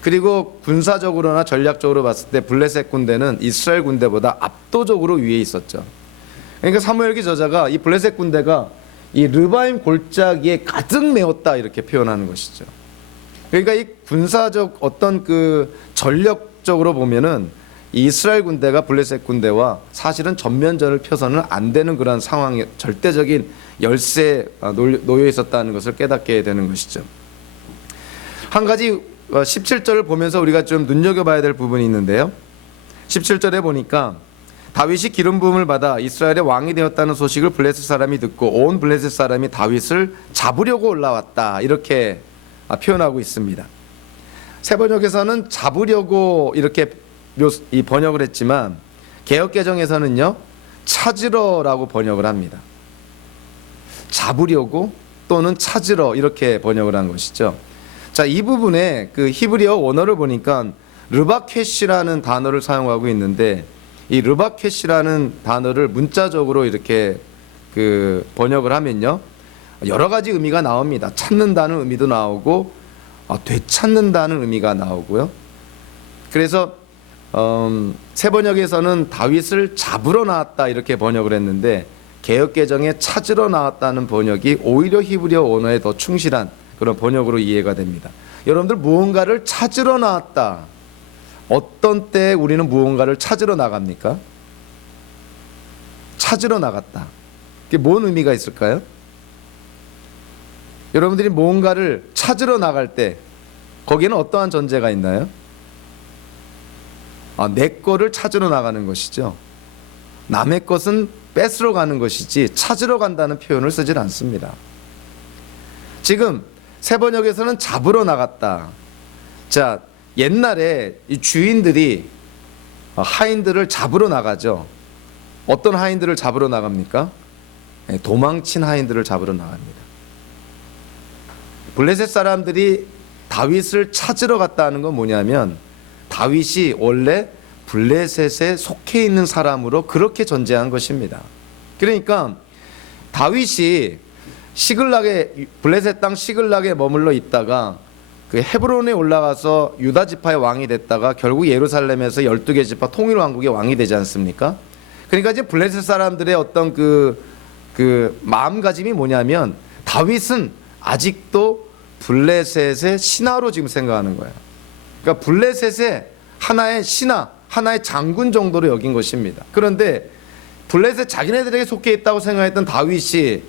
그리고 군사적으로나 전략적으로 봤을 때 블레셋 군대는 이스라엘 군대보다 압도적으로 위에 있었죠. 그러니까 사무엘기 저자가 이 블레셋 군대가 이 르바임 골짜기에 가득 메웠다, 이렇게 표현하는 것이죠. 그러니까 이 군사적 어떤 그 전력적으로 보면은 이 이스라엘 군대가 블레셋 군대와 사실은 전면전을 펴서는 안 되는 그런 상황에 절대적인 열세에 놓여 있었다는 것을 깨닫게 되는 것이죠. 한 가지 17절을 보면서 우리가 좀 눈여겨봐야 될 부분이 있는데요. 17절에 보니까 다윗이 기름 부음을 받아 이스라엘의 왕이 되었다는 소식을 블레셋 사람이 듣고 온 블레셋 사람이 다윗을 잡으려고 올라왔다, 이렇게 표현하고 있습니다. 새 번역에서는 잡으려고 이렇게 번역을 했지만 개역개정에서는요 찾으러라고 번역을 합니다. 잡으려고 또는 찾으러, 이렇게 번역을 한 것이죠. 자, 이 부분에 그 히브리어 원어를 보니까 르바켓이라는 단어를 사용하고 있는데, 이 르바켓이라는 단어를 문자적으로 이렇게 그 번역을 하면요 여러 가지 의미가 나옵니다. 찾는다는 의미도 나오고 되찾는다는 의미가 나오고요. 그래서 새 번역에서는 다윗을 잡으러 나왔다, 이렇게 번역을 했는데 개역개정에 찾으러 나왔다는 번역이 오히려 히브리어 원어에 더 충실한 그런 번역으로 이해가 됩니다. 여러분들, 무언가를 찾으러 나왔다. 어떤 때 우리는 무언가를 찾으러 나갑니까? 찾으러 나갔다. 그게 뭔 의미가 있을까요? 여러분들이 무언가를 찾으러 나갈 때 거기에는 어떠한 전제가 있나요? 내 거를 찾으러 나가는 것이죠. 남의 것은 뺏으러 가는 것이지 찾으러 간다는 표현을 쓰질 않습니다. 지금 새 번역에서는 잡으러 나갔다. 자, 옛날에 이 주인들이 하인들을 잡으러 나가죠. 어떤 하인들을 잡으러 나갑니까? 도망친 하인들을 잡으러 나갑니다. 블레셋 사람들이 다윗을 찾으러 갔다는 건 뭐냐면 다윗이 원래 블레셋에 속해 있는 사람으로 그렇게 전제한 것입니다. 그러니까 다윗이 시글락에 블레셋 땅 시글락에 머물러 있다가 그 헤브론에 올라가서 유다 지파의 왕이 됐다가 결국 예루살렘에서 12개 지파 통일 왕국의 왕이 되지 않습니까? 그러니까 이제 블레셋 사람들의 어떤 그 마음가짐이 뭐냐면 다윗은 아직도 블레셋의 신하로 지금 생각하는 거예요. 그러니까 블레셋의 하나의 신하, 하나의 장군 정도로 여긴 것입니다. 그런데 블레셋 자기네들에게 속해 있다고 생각했던 다윗이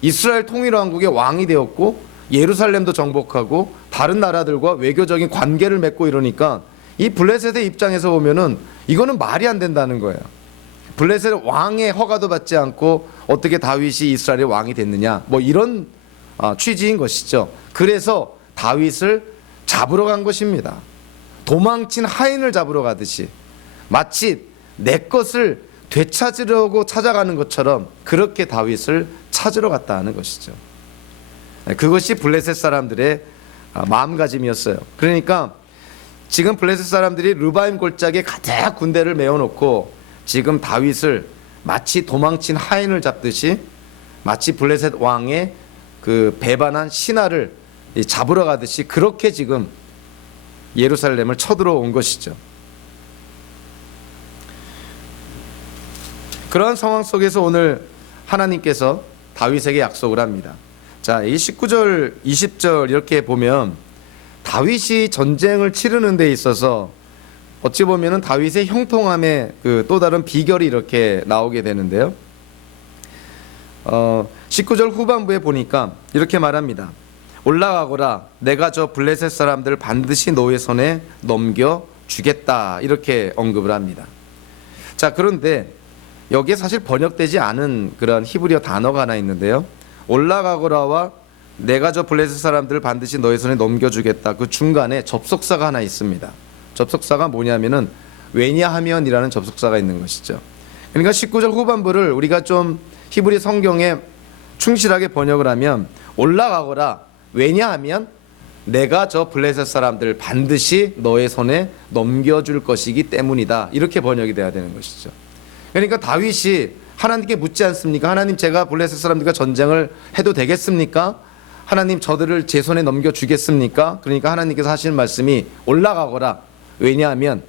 이스라엘 통일왕국의 왕이 되었고 예루살렘도 정복하고 다른 나라들과 외교적인 관계를 맺고 이러니까 이 블레셋의 입장에서 보면은 이거는 말이 안 된다는 거예요. 블레셋 왕의 허가도 받지 않고 어떻게 다윗이 이스라엘의 왕이 됐느냐, 뭐 이런 취지인 것이죠. 그래서 다윗을 잡으러 간 것입니다. 도망친 하인을 잡으러 가듯이 마치 내 것을 되찾으려고 찾아가는 것처럼 그렇게 다윗을 찾으러 갔다 하는 것이죠. 그것이 블레셋 사람들의 마음가짐이었어요. 그러니까 지금 블레셋 사람들이 르바임 골짜기에 가득 군대를 메워놓고 지금 다윗을 마치 도망친 하인을 잡듯이 마치 블레셋 왕의 그 배반한 신하를 잡으러 가듯이 그렇게 지금 예루살렘을 쳐들어온 것이죠. 그러한 상황 속에서 오늘 하나님께서 다윗에게 약속을 합니다. 자, 이 19절, 20절 이렇게 보면 다윗이 전쟁을 치르는 데 있어서 어찌 보면은 다윗의 형통함의 그 또 다른 비결이 이렇게 나오게 되는데요. 19절 후반부에 보니까 이렇게 말합니다. 올라가거라, 내가 저 블레셋 사람들 반드시 너의 손에 넘겨 주겠다, 이렇게 언급을 합니다. 자, 그런데 여기에 사실 번역되지 않은 그런 히브리어 단어가 하나 있는데요. 올라가거라와 내가 저 블레셋 사람들을 반드시 너의 손에 넘겨주겠다, 그 중간에 접속사가 하나 있습니다. 접속사가 뭐냐면은 왜냐하면이라는 접속사가 있는 것이죠. 그러니까 19절 후반부를 우리가 좀 히브리 성경에 충실하게 번역을 하면 올라가거라, 왜냐하면 내가 저 블레셋 사람들을 반드시 너의 손에 넘겨줄 것이기 때문이다, 이렇게 번역이 돼야 되는 것이죠. 그러니까 다윗이 하나님께 묻지 않습니까? 하나님, 제가 블레셋 사람들과 전쟁을 해도 되겠습니까? 하나님, 저들을 제 손에 넘겨주겠습니까? 그러니까 하나님께서 하시는 말씀이 올라가거라, 왜냐하면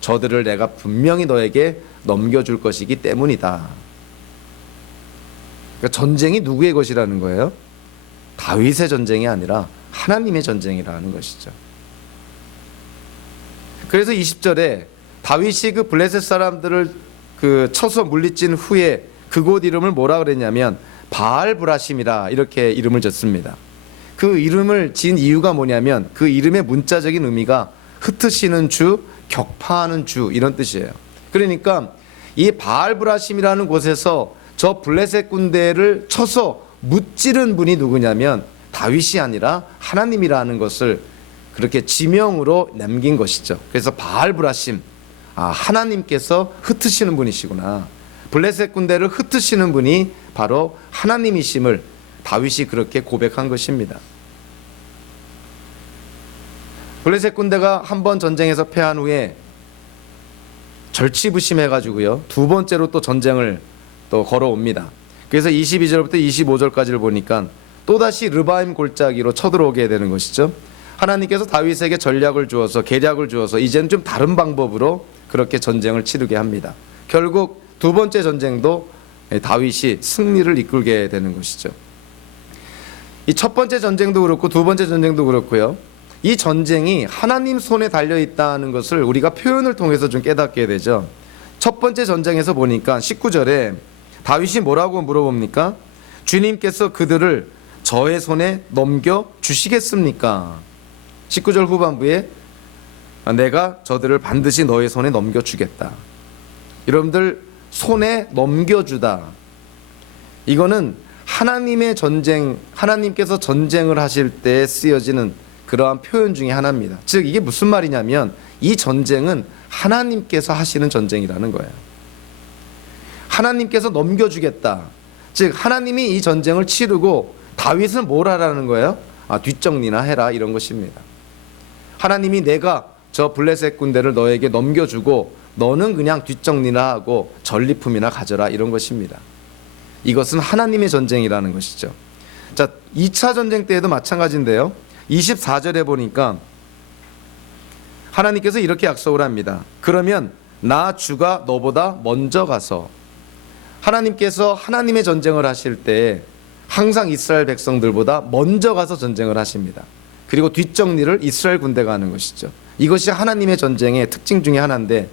저들을 내가 분명히 너에게 넘겨줄 것이기 때문이다. 그러니까 전쟁이 누구의 것이라는 거예요? 다윗의 전쟁이 아니라 하나님의 전쟁이라는 것이죠. 그래서 20절에 다윗이 그 블레셋 사람들을 그 쳐서 물리친 후에 그곳 이름을 뭐라 그랬냐면 바알브라심이라 이렇게 이름을 졌습니다. 그 이름을 지은 이유가 뭐냐면 그 이름의 문자적인 의미가 흩으시는 주, 격파하는 주, 이런 뜻이에요. 그러니까 이 바알브라심이라는 곳에서 저 블레셋 군대를 쳐서 무찌른 분이 누구냐면 다윗이 아니라 하나님이라는 것을 그렇게 지명으로 남긴 것이죠. 그래서 바알브라심, 하나님께서 흩으시는 분이시구나, 블레셋 군대를 흩으시는 분이 바로 하나님이심을 다윗이 그렇게 고백한 것입니다. 블레셋 군대가 한 번 전쟁에서 패한 후에 절치부심해가지고요, 두 번째로 또 전쟁을 또 걸어옵니다. 그래서 22절부터 25절까지를 보니까 또다시 르바임 골짜기로 쳐들어오게 되는 것이죠. 하나님께서 다윗에게 전략을 주어서, 계략을 주어서 이제는 좀 다른 방법으로 그렇게 전쟁을 치르게 합니다. 결국 두 번째 전쟁도 다윗이 승리를 이끌게 되는 것이죠. 이 첫 번째 전쟁도 그렇고 두 번째 전쟁도 그렇고요, 이 전쟁이 하나님 손에 달려있다는 것을 우리가 표현을 통해서 좀 깨닫게 되죠. 첫 번째 전쟁에서 보니까 19절에 다윗이 뭐라고 물어봅니까? 주님께서 그들을 저의 손에 넘겨주시겠습니까? 19절 후반부에 내가 저들을 반드시 너의 손에 넘겨주겠다. 여러분들, 손에 넘겨주다, 이거는 하나님의 전쟁, 하나님께서 전쟁을 하실 때 쓰여지는 그러한 표현 중에 하나입니다. 즉 이게 무슨 말이냐면 이 전쟁은 하나님께서 하시는 전쟁이라는 거예요. 하나님께서 넘겨주겠다. 즉 하나님이 이 전쟁을 치르고 다윗은 뭘 하라는 거예요? 뒷정리나 해라, 이런 것입니다. 하나님이 내가 저 블레셋 군대를 너에게 넘겨주고 너는 그냥 뒷정리나 하고 전리품이나 가져라, 이런 것입니다. 이것은 하나님의 전쟁이라는 것이죠. 자, 2차 전쟁 때에도 마찬가지인데요. 24절에 보니까 하나님께서 이렇게 약속을 합니다. 그러면 나 주가 너보다 먼저 가서, 하나님께서 하나님의 전쟁을 하실 때 항상 이스라엘 백성들보다 먼저 가서 전쟁을 하십니다. 그리고 뒷정리를 이스라엘 군대가 하는 것이죠. 이것이 하나님의 전쟁의 특징 중에 하나인데,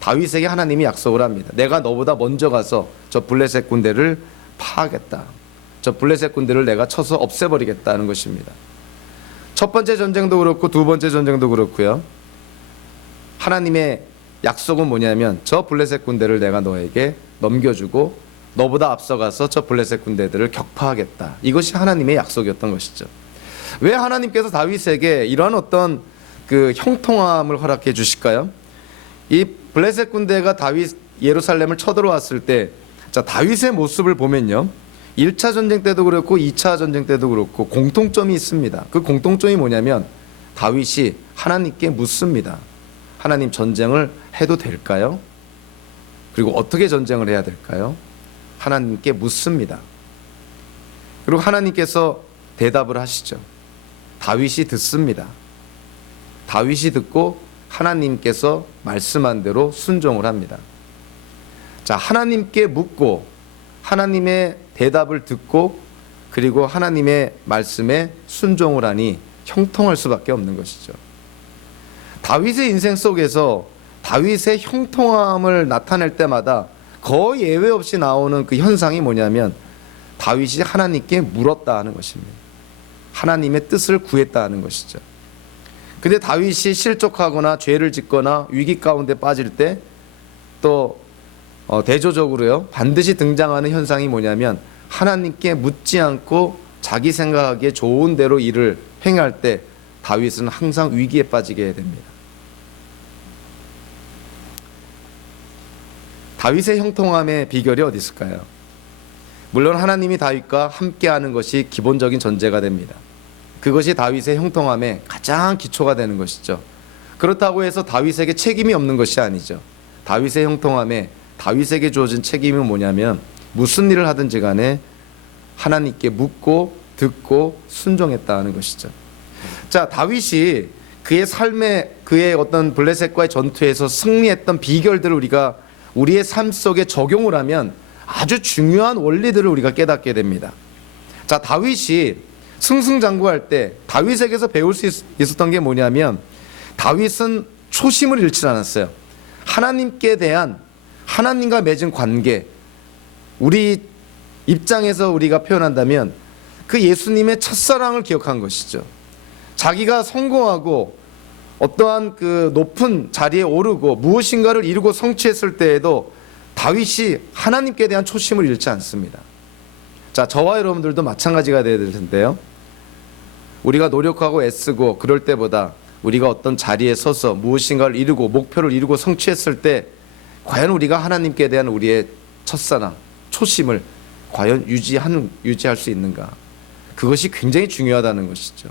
다윗에게 하나님이 약속을 합니다. 내가 너보다 먼저 가서 저 블레셋 군대를 파하겠다. 저 블레셋 군대를 내가 쳐서 없애버리겠다는 것입니다. 첫 번째 전쟁도 그렇고 두 번째 전쟁도 그렇고요. 하나님의 약속은 뭐냐면 저 블레셋 군대를 내가 너에게 넘겨주고 너보다 앞서가서 저 블레셋 군대들을 격파하겠다. 이것이 하나님의 약속이었던 것이죠. 왜 하나님께서 다윗에게 이러한 어떤 그 형통함을 허락해 주실까요? 이 블레셋 군대가 다윗 예루살렘을 쳐들어왔을 때, 자, 다윗의 모습을 보면요, 1차 전쟁 때도 그렇고 2차 전쟁 때도 그렇고 공통점이 있습니다. 그 공통점이 뭐냐면 다윗이 하나님께 묻습니다. 하나님, 전쟁을 해도 될까요? 그리고 어떻게 전쟁을 해야 될까요? 하나님께 묻습니다. 그리고 하나님께서 대답을 하시죠. 다윗이 듣습니다. 다윗이 듣고 하나님께서 말씀한 대로 순종을 합니다. 자, 하나님께 묻고 하나님의 대답을 듣고 그리고 하나님의 말씀에 순종을 하니 형통할 수밖에 없는 것이죠. 다윗의 인생 속에서 다윗의 형통함을 나타낼 때마다 거의 예외 없이 나오는 그 현상이 뭐냐면 다윗이 하나님께 물었다 하는 것입니다. 하나님의 뜻을 구했다 하는 것이죠. 근데 다윗이 실족하거나 죄를 짓거나 위기 가운데 빠질 때 또 대조적으로요, 반드시 등장하는 현상이 뭐냐면 하나님께 묻지 않고 자기 생각하기에 좋은 대로 일을 행할 때 다윗은 항상 위기에 빠지게 됩니다. 다윗의 형통함의 비결이 어디 있을까요? 물론 하나님이 다윗과 함께하는 것이 기본적인 전제가 됩니다. 그것이 다윗의 형통함의 가장 기초가 되는 것이죠. 그렇다고 해서 다윗에게 책임이 없는 것이 아니죠. 다윗의 형통함에 다윗에게 주어진 책임이 뭐냐면 무슨 일을 하든지 간에 하나님께 묻고 듣고 순종했다는 것이죠. 자, 다윗이 그의 삶에, 그의 어떤 블레셋과의 전투에서 승리했던 비결들을 우리가 우리의 삶 속에 적용을 하면 아주 중요한 원리들을 우리가 깨닫게 됩니다. 자, 다윗이 승승장구할 때 다윗에게서 배울 수 있었던 게 뭐냐면 다윗은 초심을 잃지 않았어요. 하나님께 대한, 하나님과 맺은 관계, 우리 입장에서 우리가 표현한다면 그 예수님의 첫사랑을 기억한 것이죠. 자기가 성공하고 어떠한 그 높은 자리에 오르고 무엇인가를 이루고 성취했을 때에도 다윗이 하나님께 대한 초심을 잃지 않습니다. 자, 저와 여러분들도 마찬가지가 되어야 될 텐데요. 우리가 노력하고 애쓰고 그럴 때보다 우리가 어떤 자리에 서서 무엇인가를 이루고 목표를 이루고 성취했을 때 과연 우리가 하나님께 대한 우리의 첫사랑, 초심을 과연 유지할 수 있는가? 그것이 굉장히 중요하다는 것이죠.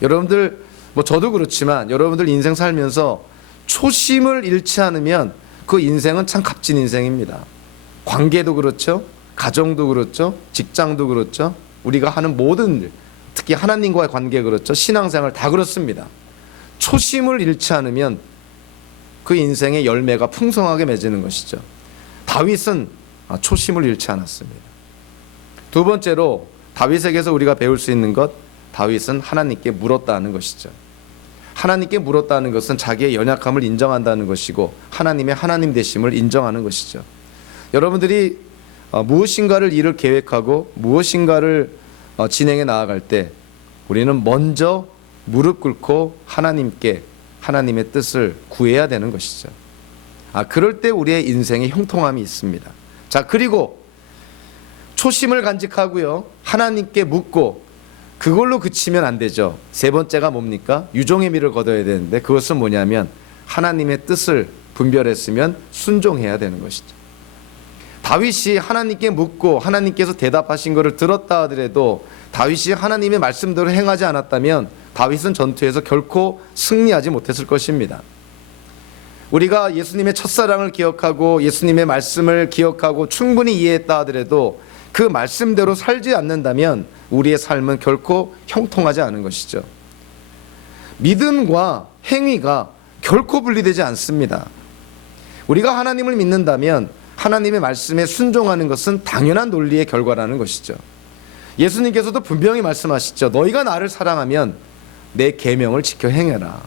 여러분들, 저도 그렇지만 여러분들 인생 살면서 초심을 잃지 않으면 그 인생은 참 값진 인생입니다. 관계도 그렇죠. 가정도 그렇죠. 직장도 그렇죠. 우리가 하는 모든 일, 특히 하나님과의 관계 그렇죠. 신앙생활 다 그렇습니다. 초심을 잃지 않으면 그 인생의 열매가 풍성하게 맺는 것이죠. 다윗은 초심을 잃지 않았습니다. 두 번째로 다윗에게서 우리가 배울 수 있는 것, 다윗은 하나님께 물었다는 것이죠. 하나님께 물었다는 것은 자기의 연약함을 인정한다는 것이고 하나님의 하나님 되심을 인정하는 것이죠. 여러분들이 무엇인가를 일을 계획하고 무엇인가를 진행해 나아갈 때 우리는 먼저 무릎 꿇고 하나님께 하나님의 뜻을 구해야 되는 것이죠. 그럴 때 우리의 인생에 형통함이 있습니다. 자, 그리고 초심을 간직하고요, 하나님께 묻고 그걸로 그치면 안 되죠. 세 번째가 뭡니까? 유종의 미를 거둬야 되는데 그것은 뭐냐면 하나님의 뜻을 분별했으면 순종해야 되는 것이죠. 다윗이 하나님께 묻고 하나님께서 대답하신 것을 들었다 하더라도 다윗이 하나님의 말씀대로 행하지 않았다면 다윗은 전투에서 결코 승리하지 못했을 것입니다. 우리가 예수님의 첫사랑을 기억하고 예수님의 말씀을 기억하고 충분히 이해했다 하더라도 그 말씀대로 살지 않는다면 우리의 삶은 결코 형통하지 않은 것이죠. 믿음과 행위가 결코 분리되지 않습니다. 우리가 하나님을 믿는다면 하나님의 말씀에 순종하는 것은 당연한 논리의 결과라는 것이죠. 예수님께서도 분명히 말씀하시죠. 너희가 나를 사랑하면 내 계명을 지켜 행해라.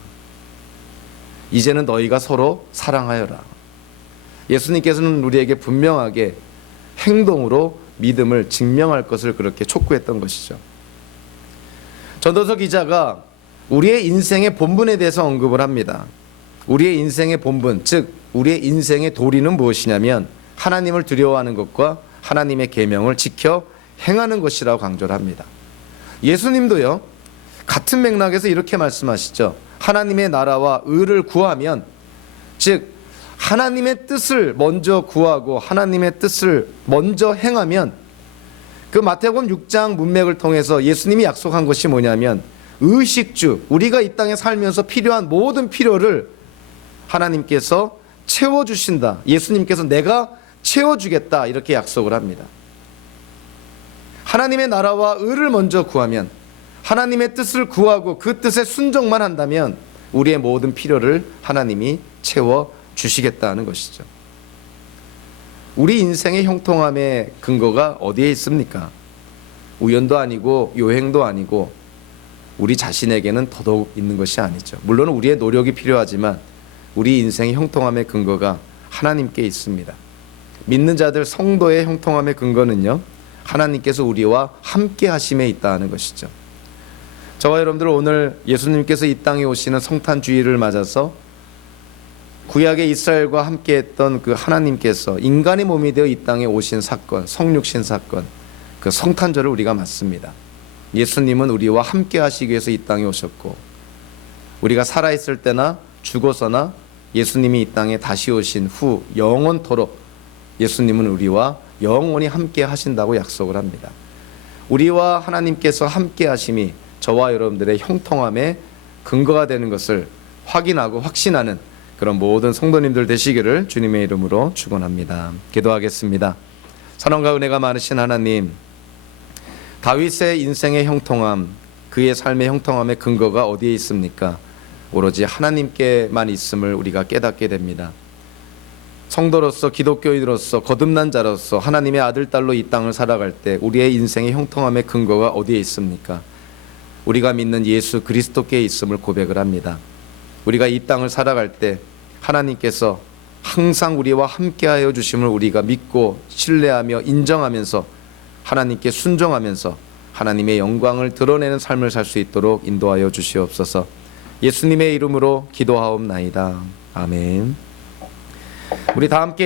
이제는 너희가 서로 사랑하여라. 예수님께서는 우리에게 분명하게 행동으로 믿음을 증명할 것을 그렇게 촉구했던 것이죠. 전도서 기자가 우리의 인생의 본분에 대해서 언급을 합니다. 우리의 인생의 본분, 즉 우리의 인생의 도리는 무엇이냐면 하나님을 두려워하는 것과 하나님의 계명을 지켜 행하는 것이라고 강조를 합니다. 예수님도요, 같은 맥락에서 이렇게 말씀하시죠. 하나님의 나라와 의를 구하면, 즉 하나님의 뜻을 먼저 구하고 하나님의 뜻을 먼저 행하면, 그 마태복음 6장 문맥을 통해서 예수님이 약속한 것이 뭐냐면 의식주, 우리가 이 땅에 살면서 필요한 모든 필요를 하나님께서 채워주신다. 예수님께서 내가 채워주겠다, 이렇게 약속을 합니다. 하나님의 나라와 의를 먼저 구하면, 하나님의 뜻을 구하고 그 뜻에 순종만 한다면 우리의 모든 필요를 하나님이 채워주시겠다는 것이죠. 우리 인생의 형통함의 근거가 어디에 있습니까? 우연도 아니고 요행도 아니고 우리 자신에게는 더더욱 있는 것이 아니죠. 물론 우리의 노력이 필요하지만 우리 인생의 형통함의 근거가 하나님께 있습니다. 믿는 자들 성도의 형통함의 근거는요, 하나님께서 우리와 함께 하심에 있다는 것이죠. 저와 여러분들 오늘 예수님께서 이 땅에 오시는 성탄 주일을 맞아서 구약의 이스라엘과 함께 했던 그 하나님께서 인간의 몸이 되어 이 땅에 오신 사건, 성육신 사건, 그 성탄절을 우리가 맞습니다. 예수님은 우리와 함께 하시기 위해서 이 땅에 오셨고, 우리가 살아있을 때나 죽어서나 예수님이 이 땅에 다시 오신 후 영원토록 예수님은 우리와 영원히 함께 하신다고 약속을 합니다. 우리와 하나님께서 함께 하심이 저와 여러분들의 형통함의 근거가 되는 것을 확인하고 확신하는 그런 모든 성도님들 되시기를 주님의 이름으로 축원합니다. 기도하겠습니다. 사랑과 은혜가 많으신 하나님, 다윗의 인생의 형통함, 그의 삶의 형통함의 근거가 어디에 있습니까? 오로지 하나님께만 있음을 우리가 깨닫게 됩니다. 성도로서, 기독교인으로서, 거듭난 자로서 하나님의 아들, 딸로 이 땅을 살아갈 때 우리의 인생의 형통함의 근거가 어디에 있습니까? 우리가 믿는 예수 그리스도께 있음을 고백을 합니다. 우리가 이 땅을 살아갈 때 하나님께서 항상 우리와 함께하여 주심을 우리가 믿고 신뢰하며 인정하면서 하나님께 순종하면서 하나님의 영광을 드러내는 삶을 살 수 있도록 인도하여 주시옵소서. 예수님의 이름으로 기도하옵나이다. 아멘. 우리 다 함께